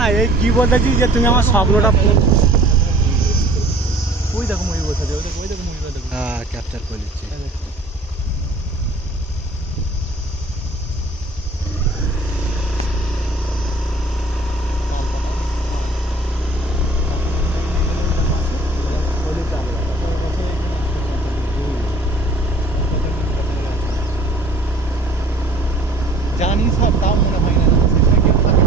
না এই কি বলতেছি যে তুমি আমার স্বপ্নটা ওই দেখো ময়ূর বসে আছে, ওই দেখো ময়ূর দেখো। হ্যাঁ ক্যাপচার করে নিচ্ছি। জানি সব, তাও মনে হয় না সেটা কেউ থাকে।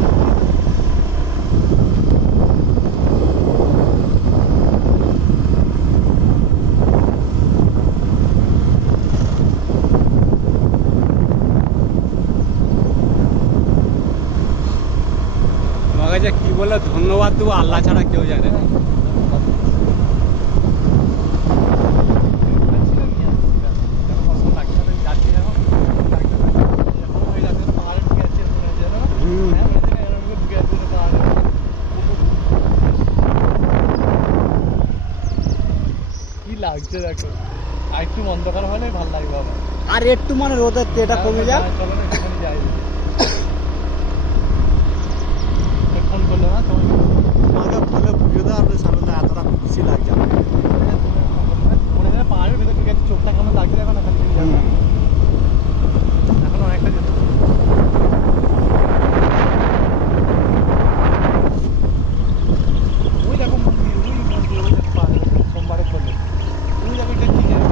তোমাকে যে কি বলে ধন্যবাদ দেবো আল্লাহ ছাড়া কেউ জানে না। লাগছে দেখো, আর একটু অন্ধকার হলে ভালো লাগবে আবার। আর একটু মানে রোদের তেটা কমে যাক। চলো না একটুখানি যাই। ফোন করলো না তোমাকে? তোমাকে ফোনে বুঝিয়ে দাও আপনি সামনে এতটা খুশি লাগছে আমাকে। মনে হয় পাহাড়ের ভেতর ঢুকে গেছে, চোখটা কেমন লাগছে এখন এখান থেকে যাবে। এখন অনেকটা যেত। ওই দেখো মন্দির, ওই মন্দির, ওই দেখো পাহাড়ে সোমবারে খোলে। ওই দেখো এটা কি যেন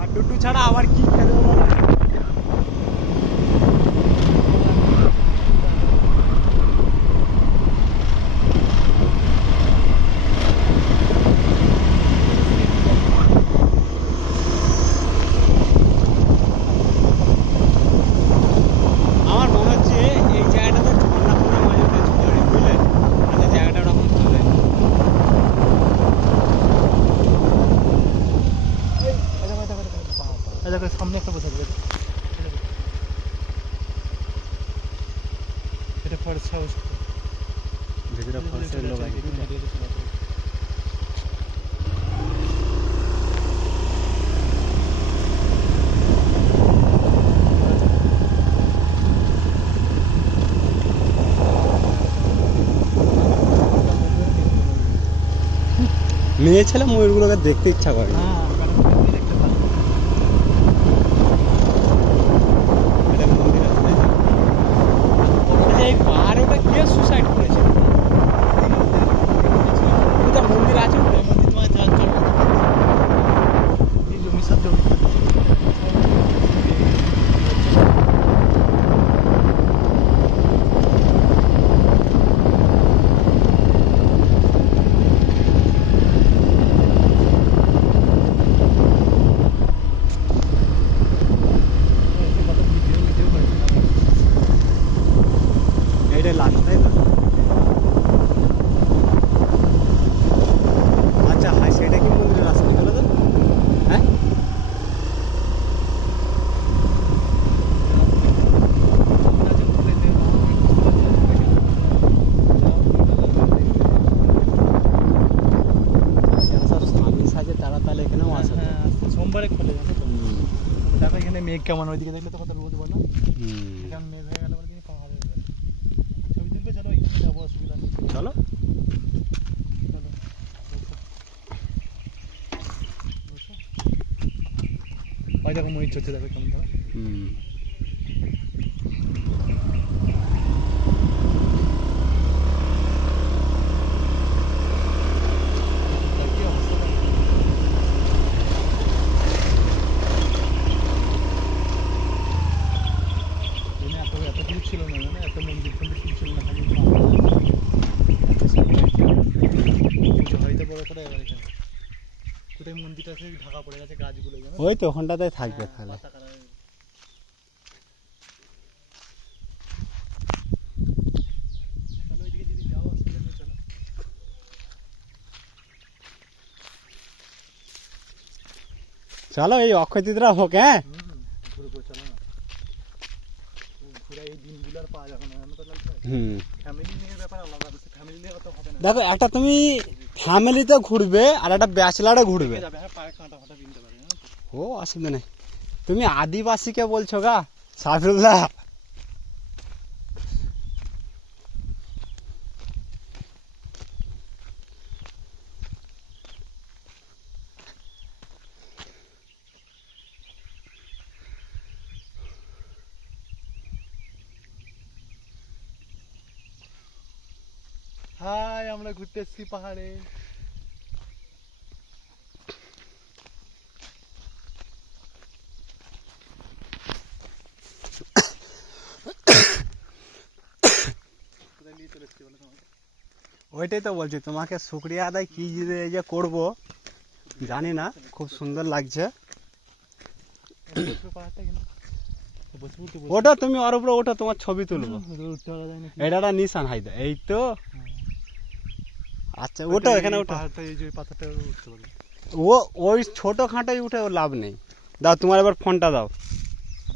হাডুডু ছাড়া আবার কি খেলবো বলো? আমার মনে হচ্ছে এই জায়গাটাতে ঝর্ণা ফর্ণা মাঝে মাঝে চলে বুঝলে, আচ্ছা জায়গাটা ওরকম চলে। দেখো সামনে একটা বসে আছে, এটা ফরেস্ট হাউস। ভিতরে ফরেস্টের লোক আছে। মেয়ে ছেলে ময়ূরগুলোকে দেখতে ইচ্ছা করে। এটা মন্দির আছে তাই তো? আচ্ছা এই পাহাড়ে ওটা কে সুসাইড করেছে? ওটা মন্দির আছে ওটা? মন্দির তোমার চল এই জমি সব জমি এইটাই লাস্ট তাই তো? আচ্ছা হাই সেটা কি মন্দিরের রাস্তা চলে তো? হ্যাঁ সব স্বামী সাজে তারা তাহলে এখানেও আসে তো। সোমবারে খোলে জানো তো। দেখো এখানে মেঘ কেমন, ওইদিকে দেখলে তো কত রোদ বলো। হুম। এখন মেঘ হয়ে গেল বলে কি পাহাড়ে ছবি তুলবে, চলো এখানে যাবো, অসুবিধা নেই। চলো। চলো বসো। ওই দেখো ময়ূর চলছে, দেখো কেমন ধরো। হুম। কি অবস্থা দেখো। এত কিছু ছিল না, মানে এত মন্দির ফন্দির কিছু ছিল না, খালি হয়তো বড় করে এবার এখানে কোথায় মন্দিরটা আছে ঢাকা পড়ে গেছে গাছগুলো জানো ওই তো ওখানটাতে থাকবে হ্যাঁ, তাহলে। পাতা কালারের। চলো ওইদিকে যদি যাও অসুবিধা নেই, চলো। চলো এই অক্ষয় তৃতীয়া হোক, হ্যাঁ ঘুরবো চলো না। ঘুরে এই দিনগুলো আর পাওয়া যাবে না, জানো তো লাগবে। হুম। ফ্যামিলি নিয়ে ব্যাপার আলাদা, ফ্যামিলি নিয়ে অত হবে না। দেখো একটা তুমি ফ্যামিলিতে ঘুরবে আর একটা ব্যাচলারে ঘুরবে, যাবে, হ্যাঁ পায়ে কাঁটা ফাটা বিনতে পারে, জানো তো। ও অসুবিধা নেই। তুমি আদিবাসীকে বলছো গা সাফিরুল্লাহ? হাই, আমরা ঘুরতে এসেছি পাহাড়ে। কোথায় নিয়ে চলে এসেছি বলো তোমাকে? ওইটাই তো বলছি তোমাকে, শুক্রিয়া আদায় কি যে এই যে করবো জানি না, খুব সুন্দর লাগছে। বসবে পাহাড়টা কিন্তু, বসবো তো বসবো। ওটা তুমি ওর উপরে ওটা তোমার ছবি তুলবো, উঠতে পারা যায় নাকি? এটা একটা নিশান হাইদা, এই তো। হ্যাঁ। আচ্ছা ওটা এখানে এই ওটা, পাহাড়টা, এই যে পাথরটা উঠতে পারবে। ও ওই ছোট খাঁটাই উঠে ওর লাভ নেই। দাও তোমার এবার ফোনটা দাও।